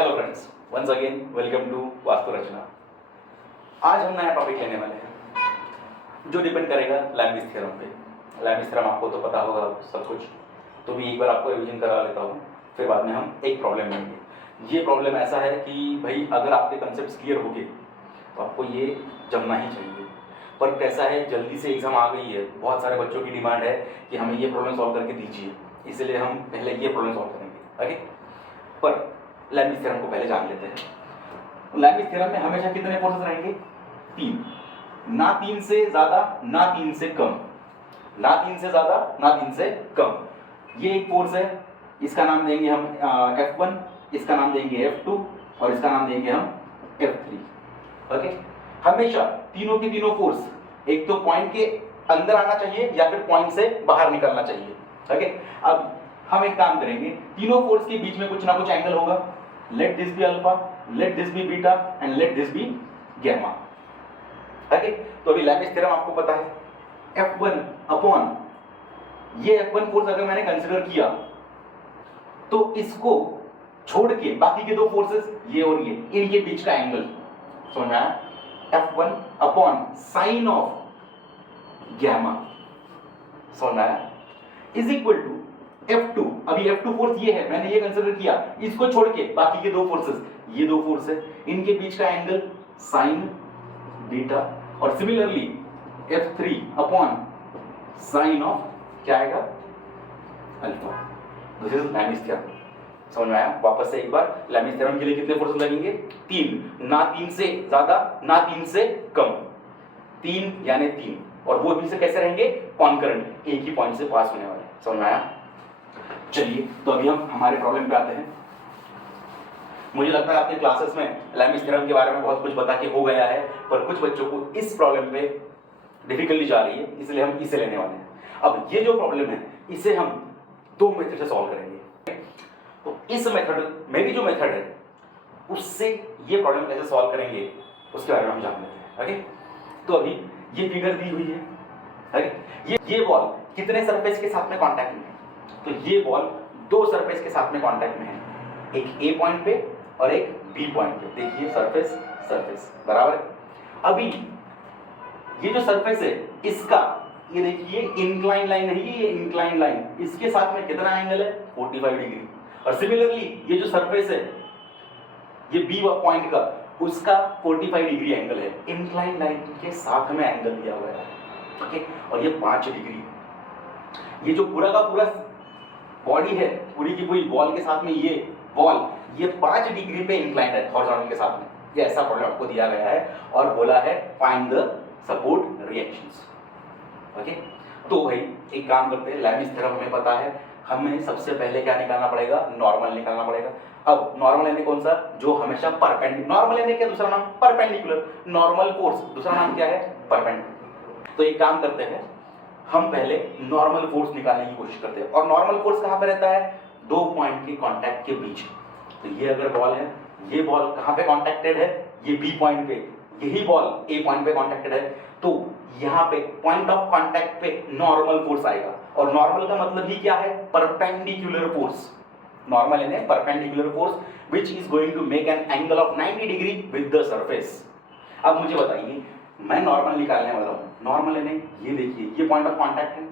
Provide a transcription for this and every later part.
Hello friends, once again welcome to Vastu Rachna. आज हम नया टॉपिक लेने वाले हैं जो डिपेंड करेगा लैम्बिस थ्योरम पे। लैम्बिस थ्योरम आपको तो पता होगा सब कुछ, तो भी एक बार आपको रिवीजन करा लेता हूँ, फिर बाद में हम एक प्रॉब्लम लेंगे। ये प्रॉब्लम ऐसा है कि भाई अगर आपके कंसेप्ट क्लियर हो गए तो आपको ये जमना ही चाहिए। पर कैसा है, जल्दी से एग्जाम आ गई है, बहुत सारे बच्चों की डिमांड है कि हमें ये प्रॉब्लम सॉल्व करके दीजिए, इसलिए हम पहले ये प्रॉब्लम सॉल्व करेंगे। ओके, पर लैम्बिस थ्योरम को पहले जान लेते हैं। लैम्बिस थ्योरम में हमेशा कितने फोर्सेस रहेंगे? 3, ना 3 से ज्यादा ना 3 से कम, ना 3 से ज्यादा ना 3 से कम। ये एक फोर्स है, इसका नाम देंगे हम F1, इसका नाम देंगे F2 और इसका नाम देंगे हम F3। ओके, हमेशा तीनों के तीनों फोर्स एक तो पॉइंट के अंदर आना चाहिए या फिर पॉइंट से बाहर निकलना चाहिए। ओके, अब हम एक काम करेंगे, तीनों फोर्स के बीच में कुछ ना कुछ एंगल होगा। Let this be alpha, let this be beta and let this be gamma. Okay, तो अभी लैम्बिस थ्योरम आपको पता है, F1 अपॉन ये F1 फोर्स अगर मैंने कंसीडर किया तो इसको छोड़ के बाकी के दो फोर्सेस ये और ये, इनके बीच का एंगल समझ में आया? F1 upon sine of gamma समझ में आया, इज इक्वल टू F2। अभी F2 फोर्स ये है, मैंने ये कंसीडर किया, इसको छोड़ के बाकी के दो फोर्सेस, ये दो फोर्स है, इनके बीच का एंगल साइन बीटा, और similarly F3 upon sine of क्या आएगा? Alpha. This is Lami's theorem. समझ में आया? वापस से एक बार, लैम्बिस थ्योरम के लिए कितने फोर्सेस लगेंगे? 3, ना 3 से ज्यादा ना 3 से कम, 3 यानी 3, और वो भी से कैसे रहेंगे? कॉन्करेंट, एक ही पॉइंट से पास होने वाले। समझ में आया? चलिए, तो अभी हम हमारे प्रॉब्लम पे आते हैं। मुझे लगता है आपके क्लासेस में लैम्बिस थ्योरम के बारे में बहुत कुछ बता के हो गया है, पर कुछ बच्चों को इस प्रॉब्लम पे डिफिकल्टी जा रही है, इसलिए हम इसे लेने वाले हैं। अब ये जो प्रॉब्लम है इसे हम दो मेथड से सॉल्व करेंगे। तो इस मेथड में भी जो मेथड है उससे ये प्रॉब्लम कैसे सॉल्व करेंगे उसके बारे में हम जान लेते हैं। ओके, तो अभी ये फिगर दी हुई है। ओके, ये बॉल कितने सरफेस के साथ में कांटेक्ट में है? तो ये बॉल दो सरफेस के साथ में कांटेक्ट में है, एक ए पॉइंट पे और एक बी पॉइंट पे। देखिए सरफेस सरफेस बराबर। अभी ये जो सरफेस है इसका, ये देखिए इंक्लाइन लाइन है, ये इंक्लाइन लाइन, इसके साथ में कितना एंगल है? 45 डिग्री। और सिमिलरली ये जो सरफेस है ये बी पॉइंट का, उसका 45 डिग्री एंगल है, इंक्लाइन लाइन के साथ में एंगल दिया हुआ है। ओके, और ये 5 डिग्री। ये जो पूरा का पूरा बॉडी है, पूरी की पूरी बॉल के साथ में ये बॉल, ये 5 डिग्री पे इंक्लाइंड है हॉरिजॉन्टल के साथ में। ये ऐसा प्रॉब्लम आपको दिया गया है और बोला है find the support reactions. Okay, तो भाई एक काम करते हैं, लैम्बिस थ्योरम हमें पता है, हमें सबसे पहले क्या निकालना पड़ेगा? नॉर्मल निकालना पड़ेगा। अब नॉर्मल यानी कौन सा? जो हमेशा परपेंडिकुलर। नॉर्मल यानी क्या? दूसरा नाम परपेंडिकुलर। नॉर्मल फोर्स दूसरा नाम क्या है? परपेंडिकुलर। तो एक काम करते हैं, हम पहले नॉर्मल फोर्स निकालने की कोशिश करते हैं। और नॉर्मल फोर्स कहां पे रहता है? दो पॉइंट के कांटेक्ट के बीच। तो ये अगर बॉल है, ये बॉल कहां पे कांटेक्टेड है? ये बी पॉइंट पे, यही बॉल ए पॉइंट पे कांटेक्टेड है, तो यहां पे पॉइंट ऑफ कांटेक्ट पे नॉर्मल फोर्स आएगा। और नॉर्मल का मतलब ही क्या है? Perpendicular force. नॉर्मल यानी perpendicular force which is going to make an angle of 90 degree with the surface. अब मुझे बताइए, मैं नॉर्मल निकालने वाला हूं। नॉर्मल यानी ये देखिए, ये पॉइंट ऑफ कांटेक्ट है,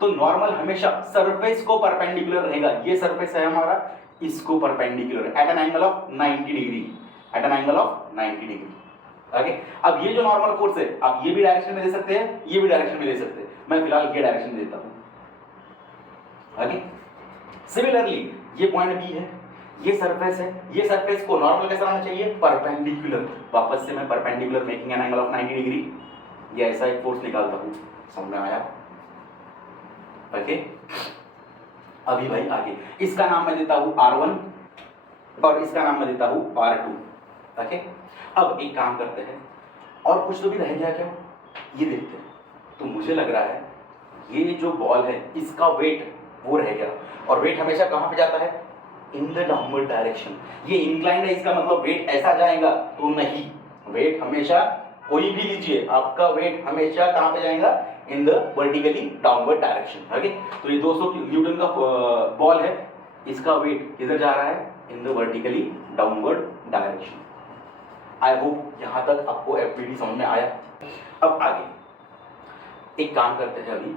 तो नॉर्मल हमेशा सरफेस को परपेंडिकुलर रहेगा। ये सरफेस है हमारा, इसको perpendicular at an angle of 90 degree, at an angle of 90 degree. Okay, अब ये जो नॉर्मल फोर्स है, आप ये भी डायरेक्शन में दे सकते हैं, ये भी डायरेक्शन में दे सकते हैं, मैं फिलहाल ये डायरेक्शन में देता हूं। ओके, सिमिलरली ये पॉइंट बी है, ये सरफेस है, ये सरफेस को नॉर्मल कैसा आना चाहिए? परपेंडिकुलर। वापस से मैं perpendicular making an angle of 90 degree, ये ऐसा एक फोर्स निकालता हूं। समझ में आया? ओके, अभी भाई आगे इसका नाम मैं देता हूं R1 और इसका नाम मैं देता हूं R2। ओके, अब एक काम करते हैं, और कुछ तो भी रह गया क्या, ये देखते हैं। तो मुझे लग रहा है ये जो बॉल है इसका वेट वो रह गया, और वेट हमेशा कहां पे जाता है? In the downward direction. ये इंक्लाइंड है, इसका मतलब वेट ऐसा जाएगा तो नहीं, वेट हमेशा कोई भी लीजिए, आपका वेट हमेशा कहां पे जाएगा? In the vertically downward direction. Okay, तो ये 200 न्यूटन का बॉल है, इसका वेट किधर जा रहा है? In the vertically downward direction. I hope यहां तक आपको एफबीडी समझ में आया। अब आगे एक काम करते हैं, अभी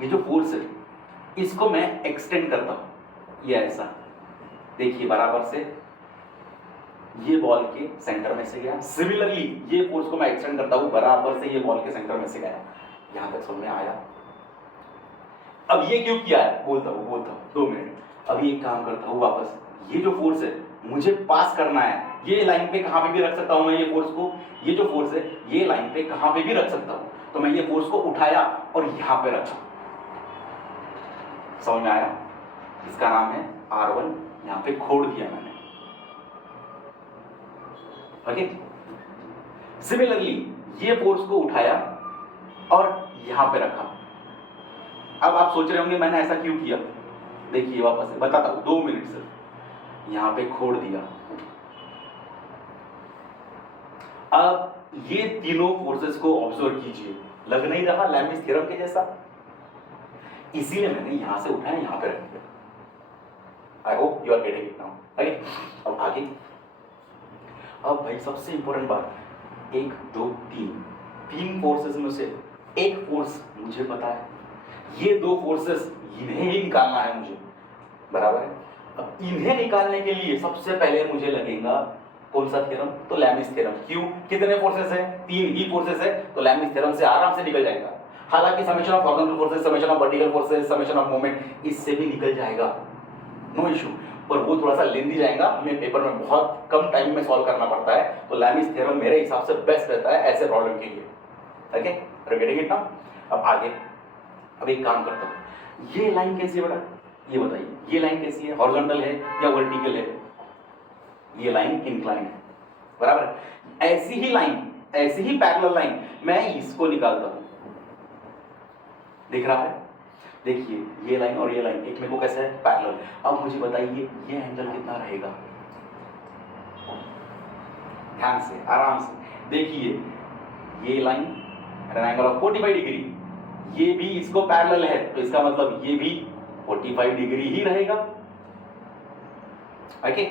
ये जो फोर्स है इसको मैं एक्सटेंड करता हूं, ये ऐसा देखिए बराबर से ये बॉल के सेंटर में से गया। सिमिलरली ये फोर्स को मैं एक्सटेंड करता हूं बराबर से ये बॉल के सेंटर में से गया। यहां तक समझ में आया। अब ये क्यों किया है बोलता हूं 2 मिनट। अभी एक काम करता हूं, वापस ये जो फोर्स है मुझे पास करना है, ये लाइन पे कहां पे भी रख सकता हूं मैं ये फोर्स को। ये जो फोर्स है ये लाइन पे कहां पे भी रख सकता हूं, तो मैं ये फोर्स को उठाया और यहां पे रखा। समझ में आया? इसका नाम है R1, यहां पे खोड़ दिया मैंने। ओके, सिमिलरली ये फोर्स को उठाया और यहां पे रखा। अब आप सोच रहे होंगे मैंने ऐसा क्यों किया, देखिए वापस से बताता हूं, 2 मिनट से। यहां पे खोड़ दिया। अब ये तीनों फोर्सेस को ऑब्जर्व कीजिए, लग नहीं रहा लैमिस थ्योरम के जैसा? इसीलिए मैंने यहां से उठाया, यहां पे रख दिया। I hope you are getting it now. Right, अब आगे। अब भाई सबसे इंपॉर्टेंट बात, 1 2 3 फोर्सेस में से एक फोर्स मुझे पता है, ये 2 फोर्सेस इन्हें ही निकालना है मुझे, बराबर है। अब इन्हें निकालने के लिए सबसे पहले मुझे लगेगा कौन सा थ्योरम, तो लैमिस थ्योरम। क्यों? कितने फोर्सेस है? 3 ही फोर्सेस है, तो लैमिस थ्योरम से आराम से निकल जाएगा। हालांकि summation of horizontal forces, summation of vertical forces, summation of moment, इससे भी निकल जाएगा, नो इशू, पर वो थोड़ा सा लेंदी जाएगा, हमें पेपर में बहुत कम टाइम में सॉल्व करना पड़ता है। तो लैमिस थ्योरम मेरे हिसाब से बेस्ट रहता है ऐसे प्रॉब्लम के लिए। Okay, are getting it now? अब आगे, अब एक काम करता हूं, ये लाइन कैसी है बेटा, ये बताइए, ये लाइन कैसी है, हॉरिजॉन्टल है या वर्टिकल है? ये लाइन इंक्लाइन है, बराबर। ऐसी ही लाइन, ऐसी ही पैरेलल लाइन मैं इसको निकालता हूं, दिख रहा है? देखिए ये लाइन और ये लाइन एक में को कैसे है, पैरेलल। अब मुझे बताइए ये एंगल कितना रहेगा? ध्यान से, आराम से देखिए, ये line at an angle of 45 degree, ये भी इसको पैरेलल है, तो इसका मतलब ये भी 45 डिग्री ही रहेगा। ओके,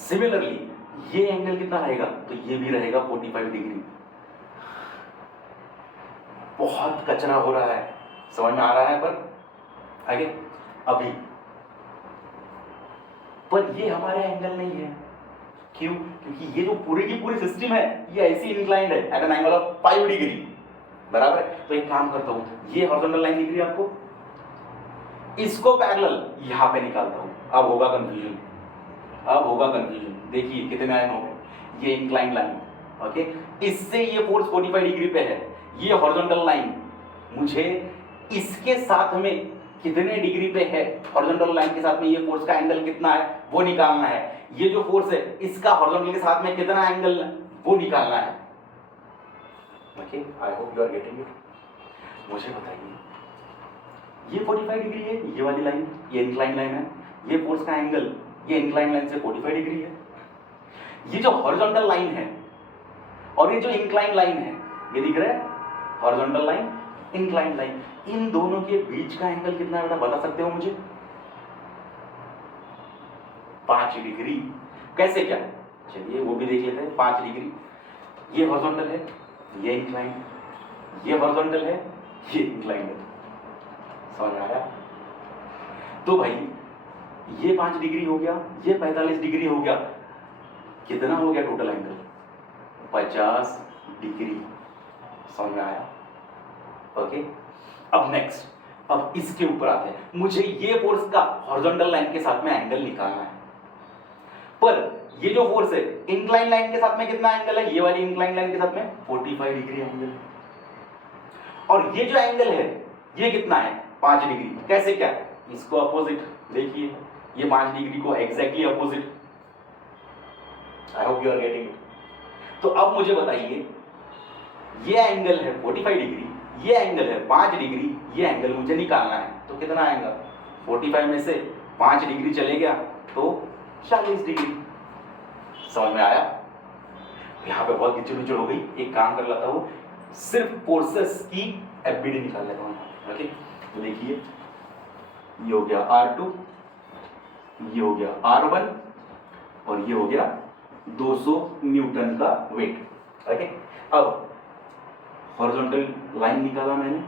सिमिलरली ये एंगल कितना रहेगा, तो ये भी रहेगा 45 डिग्री। बहुत कचरा हो रहा है, समझ में आ रहा है? पर आगे अभी, पर ये हमारे एंगल नहीं है। क्यों? क्योंकि ये जो पूरी की पूरी सिस्टम है ये ऐसी इंक्लाइंड है at an angle of 5 degree, बराबर। तो एक काम करता हूं, ये हॉरिजॉन्टल लाइन दिख रही है आपको, इसको पैरेलल यहां पे निकालता हूं। अब होगा कंफ्यूजन, अब होगा कंफ्यूजन। देखिए कितने लाइन हो गए, ये इंक्लाइंड लाइन, ओके, इससे ये फोर्स 45 डिग्री पे है, ये हॉरिजॉन्टल लाइन मुझे इसके साथ में कितने डिग्री पे है, हॉरिजॉन्टल लाइन के साथ में ये फोर्स का एंगल कितना है वो निकालना है। ये जो फोर्स है इसका हॉरिजॉन्टल के साथ में कितना एंगल वो निकालना है। Okay, I hope you are getting it. मुझे बताइए, ये 45 डिग्री है, ये वाली लाइन, ये इंक्लाइन लाइन है, ये फोर्स का एंगल ये इंक्लाइन लाइन से 45 डिग्री है। ये जो हॉरिजॉन्टल लाइन है और ये जो इंक्लाइन लाइन है, ये दिख रहा है, हॉरिजॉन्टल लाइन, इंक्लाइन लाइन, इन दोनों के बीच का एंगल कितना है बेटा, बता सकते हो मुझे? 5 डिग्री। कैसे क्या? चलिए वो भी देख लेते हैं। 5 डिग्री, ये हॉरिजॉन्टल है, ये इंक्लाइन, ये हॉरिजॉन्टल है, ये इंक्लाइन है। समझ में आया? तो भाई ये 5 डिग्री हो गया, ये 45 डिग्री हो गया, कितना हो गया टोटल एंगल? 50 डिग्री। समझ में आया? ओके, अब नेक्स्ट, अब इसके ऊपर आते हैं। मुझे ये फोर्स का हॉरिजॉन्टल लाइन के साथ में एंगल निकालना है, पर ये जो फोर्स है इंक्लाइन लाइन के साथ में कितना एंगल है, ये वाली इंक्लाइन लाइन के साथ में 45 डिग्री एंगल है। और ये जो एंगल है ये कितना है, 5 डिग्री। कैसे क्या? इसको अपोजिट देखिए, ये 5 डिग्री को exactly opposite. I hope you are getting it. तो अब मुझे बताइए, ये एंगल है 45 डिग्री, ये एंगल है 5 डिग्री, ये एंगल मुझे निकालना है, तो कितना आएगा? 45 में से 5 डिग्री चले गया तो 40 डिग्री। समझ में आया? यहां पे बहुत गिचड़ हो गई, एक काम कर लेता हूं, सिर्फ फोर्सेस की एफबीडी निकाल लेता हूं। ओके, तो देखिए ये हो गया R2, ये हो गया R1, और ये हो गया 200 न्यूटन का वेट। ओके, अब हॉरिजॉन्टल लाइन निकाला मैंने,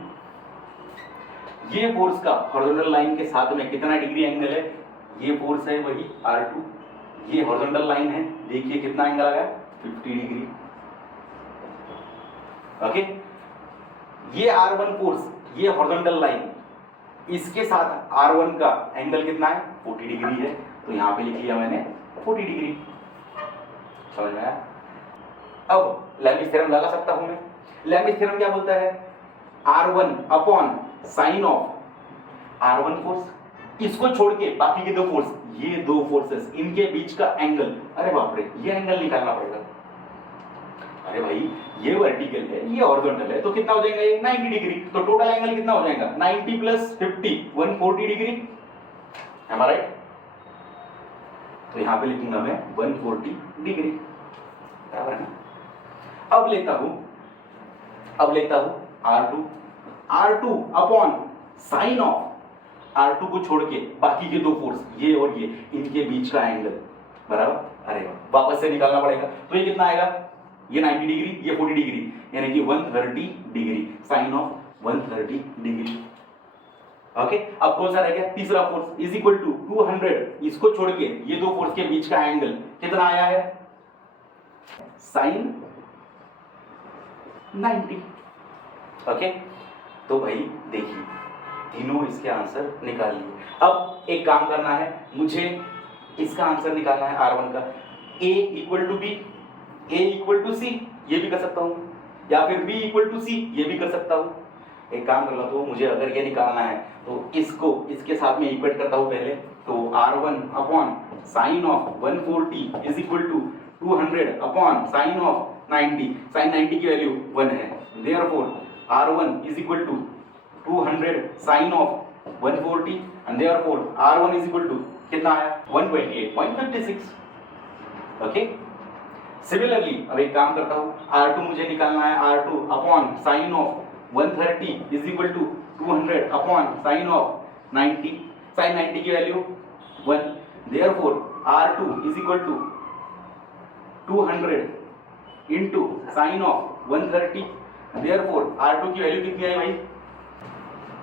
ये फोर्स का हॉरिजॉन्टल लाइन के साथ में कितना डिग्री एंगल है, ये फोर्स है वही R2, ये हॉरिजॉन्टल लाइन है, देखिए कितना एंगल आ गया 50 डिग्री। ओके, ये R1 फोर्स, ये हॉरिजॉन्टल लाइन, इसके साथ R1 का एंगल कितना है 40 डिग्री है, तो यहां पे लिख लिया मैंने 40 डिग्री। समझ में आया? अब लैमिस थ्योरम लगा सकता हूं मैं। लैमिस थ्योरम क्या बोलता है, R1 upon sine of R1 force, इसको छोड़ के बाकी के दो फोर्स, ये दो फोर्सेस, इनके बीच का एंगल, अरे बाप रे, ये एंगल निकालना पड़ेगा। अरे भाई ये वर्टिकल है, ये हॉरिजॉन्टल है, तो कितना हो जाएगा ये 90 डिग्री, तो टोटल एंगल कितना हो जाएगा 90 प्लस 50 140 डिग्री। एम आई राइट? तो यहां पे लिखूंगा मैं 140 डिग्री, बराबर है ना। अब लेता हूं R2 upon sine of R2 को छोड़ के बाकी के दो फोर्स, ये और ये, इनके बीच का एंगल, बराबर। अरे वापस से निकालना पड़ेगा, तो ये कितना आएगा, ये 90 डिग्री, ये 40 डिग्री, यानी कि 130 degree, sine of 130 degree. Okay, अब कौन सा रह गया, तीसरा फोर्स इज इक्वल टू 200, इसको छोड़ के ये दो फोर्स के बीच का एंगल कितना आया है, साइन 90। ओके, तो भाई देखिए तीनों इसके आंसर निकाल लिए। अब एक काम करना है, मुझे इसका आंसर निकालना है R1 का, A equal to B, A equal to C, ये भी कर सकता हूं, या फिर B इक्वल टू C, ये भी कर सकता हूं। एक काम कर लो, तो मुझे अगर ये निकालना है तो इसको इसके साथ में इक्वेट करता हूं पहले, तो R1 upon sine of 140 is equal to 200 upon sine of 90, sine 90 की वैल्यू 1 है, therefore R1 is equal to 200 sine of 140 and therefore R1 is equal to कितना आया 128.56। ओके, सिमिलरली अब एक काम करता हूं, R2 मुझे निकालना है, R2 upon sine of 130 is equal to 200 upon sine of 90, sine 90 की value 1, therefore R2 is equal to 200 into sine of 130, therefore R2 की वैल्यू कितनी आई भाई,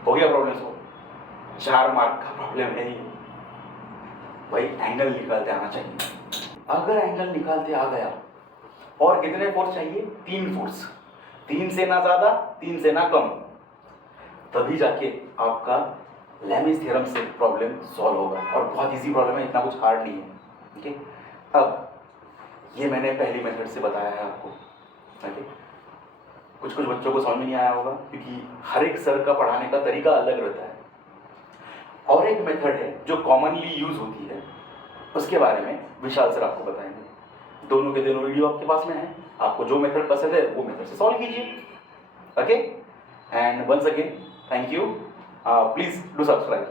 हो गया प्रॉब्लम सॉल्व। 4 मार्क का प्रॉब्लम है ये भाई, एंगल निकालते आना चाहिए। अगर एंगल निकालते आ गया, और कितने फोर्स चाहिए, 3 फोर्स, 3 से ना ज्यादा 3 से ना कम, तभी जाके आपका लैमिस थ्योरम से प्रॉब्लम सॉल्व होगा, और बहुत इजी प्रॉब्लम है, इतना कुछ हार्ड नहीं है। ओके, अब ये मैंने पहली मेथड से बताया है आपको। ओके, कुछ बच्चों को समझ में नहीं आया होगा, क्योंकि हर एक सर का पढ़ाने का तरीका अलग रहता है। और एक मेथड है जो कॉमनली यूज होती है, उसके बारे में विशाल सर आपको बताएंगे। दोनों के दोनों वीडियो आपके पास में है, आपको जो मेथड पसंद है वो मेथड से सॉल्व कीजिए। Okay, and once again thank you, please do subscribe.